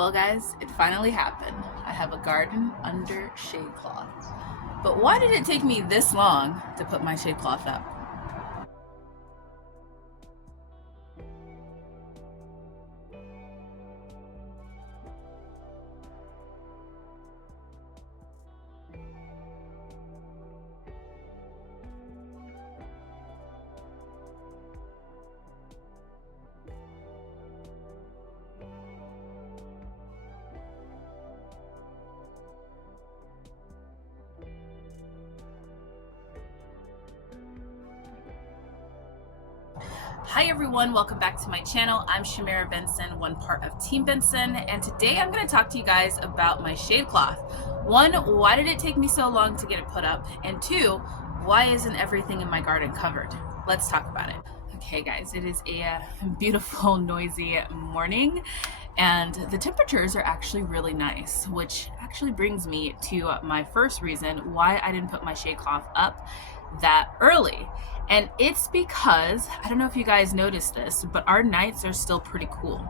Well guys, it finally happened. I have a garden under shade cloth. But why did it take me this long to put my shade cloth up? Hi everyone, welcome back to my channel. I'm Shamira Benson, one part of Team Benson, and today I'm going to talk to you guys about my shade cloth. One, why did it take me so long to get it put up? And two, why isn't everything in my garden covered? Let's talk about it. Okay guys, it is a beautiful, noisy morning, and the temperatures are actually really nice, which actually brings me to my first reason why I didn't put my shade cloth up that early. And it's because, I don't know if you guys noticed this, but our nights are still pretty cool.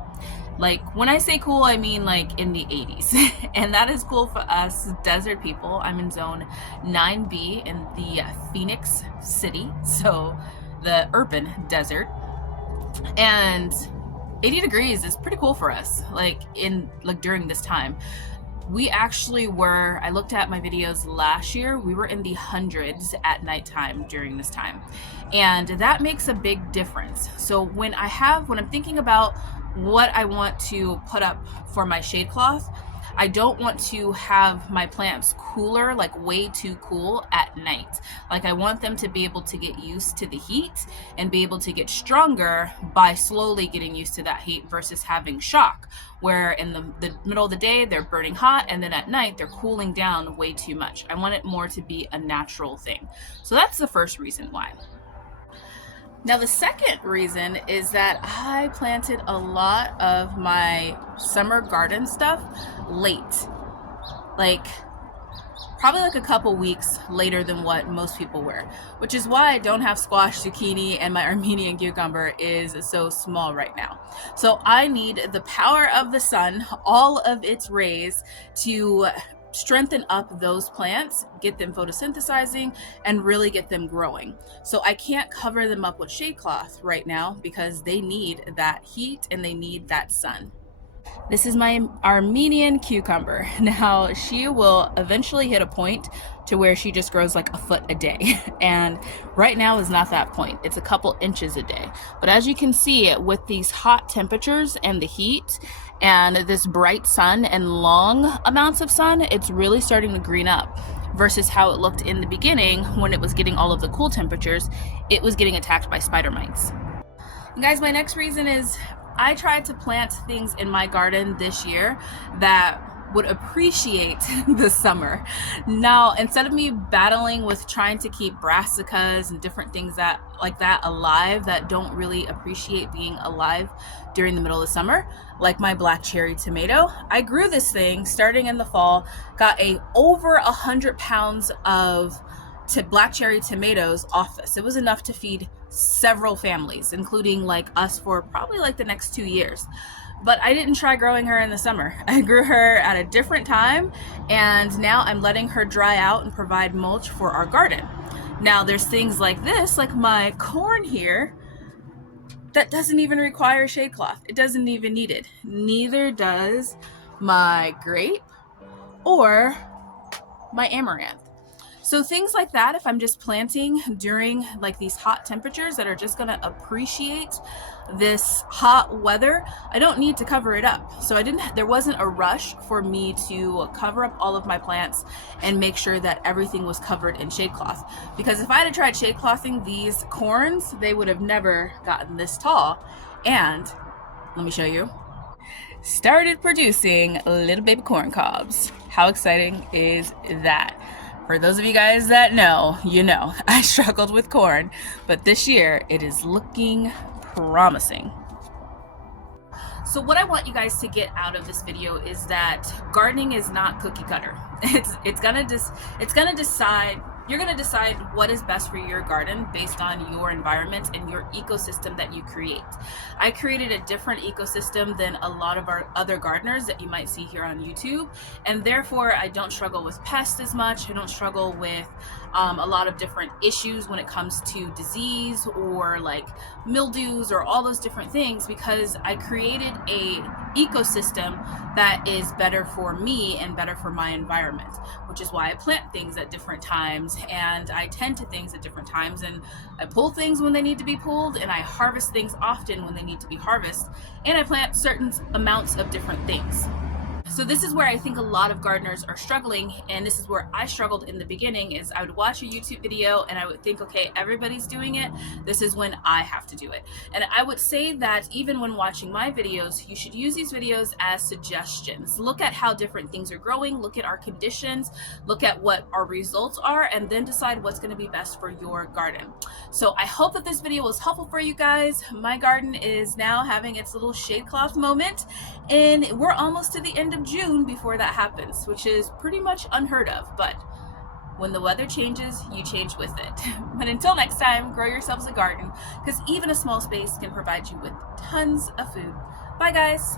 Like, when I say cool, I mean like in the 80s. And that is cool for us desert people. I'm in zone 9B in the Phoenix city, so the urban desert. And 80 degrees is pretty cool for us, like during this time. We actually were, I looked at my videos last year, we were in the hundreds at nighttime during this time. And that makes a big difference. So when I'm thinking about what I want to put up for my shade cloth, I don't want to have my plants cooler, like way too cool at night. Like, I want them to be able to get used to the heat and be able to get stronger by slowly getting used to that heat versus having shock, where in the middle of the day they're burning hot and then at night they're cooling down way too much. I want it more to be a natural thing. So that's the first reason why. Now the second reason is that I planted a lot of my summer garden stuff late, like probably like a couple weeks later than what most people were, which is why I don't have squash, zucchini, and my Armenian cucumber is so small right now. So I need the power of the sun, all of its rays, to strengthen up those plants, get them photosynthesizing, and really get them growing. So I can't cover them up with shade cloth right now because they need that heat and they need that sun. This is my Armenian cucumber. Now, she will eventually hit a point to where she just grows like a foot a day. And right now is not that point. It's a couple inches a day. But as you can see, with these hot temperatures and the heat and this bright sun and long amounts of sun, it's really starting to green up versus how it looked in the beginning when it was getting all of the cool temperatures. It was getting attacked by spider mites. And guys, my next reason is I tried to plant things in my garden this year that would appreciate the summer. Now, instead of me battling with trying to keep brassicas and different things like that alive that don't really appreciate being alive during the middle of the summer, like my black cherry tomato, I grew this thing starting in the fall, got over 100 pounds of black cherry tomatoes off this. It was enough to feed several families, including like us, for probably like the next 2 years. But I didn't try growing her in the summer. I grew her at a different time, and now I'm letting her dry out and provide mulch for our garden. Now there's things like this, like my corn here, that doesn't even require shade cloth. It doesn't even need it. Neither does my grape or my amaranth. So things like that, if I'm just planting during like these hot temperatures that are just gonna appreciate this hot weather, I don't need to cover it up. So there wasn't a rush for me to cover up all of my plants and make sure that everything was covered in shade cloth. Because if I had tried shade clothing these corns, they would have never gotten this tall. And let me show you, started producing little baby corn cobs. How exciting is that? For those of you guys that know, you know, I struggled with corn, but this year it is looking promising. So what I want you guys to get out of this video is that gardening is not cookie cutter. It's gonna decide You're going to decide what is best for your garden based on your environment and your ecosystem that you create. I created a different ecosystem than a lot of our other gardeners that you might see here on YouTube, and therefore I don't struggle with pests as much. I don't struggle with a lot of different issues when it comes to disease or like mildews or all those different things, because I created a ecosystem that is better for me and better for my environment, which is why I plant things at different times and I tend to things at different times, and I pull things when they need to be pulled, and I harvest things often when they need to be harvested, and I plant certain amounts of different things. So this is where I think a lot of gardeners are struggling, and this is where I struggled in the beginning. Is I would watch a YouTube video and I would think, okay, everybody's doing it, this is when I have to do it. And I would say that even when watching my videos, you should use these videos as suggestions. Look at how different things are growing, look at our conditions, look at what our results are, and then decide what's going to be best for your garden. So I hope that this video was helpful for you guys. My garden is now having its little shade cloth moment, and we're almost to the end of June before that happens, which is pretty much unheard of. But when the weather changes, you change with it. But until next time, grow yourselves a garden, because even a small space can provide you with tons of food. Bye guys.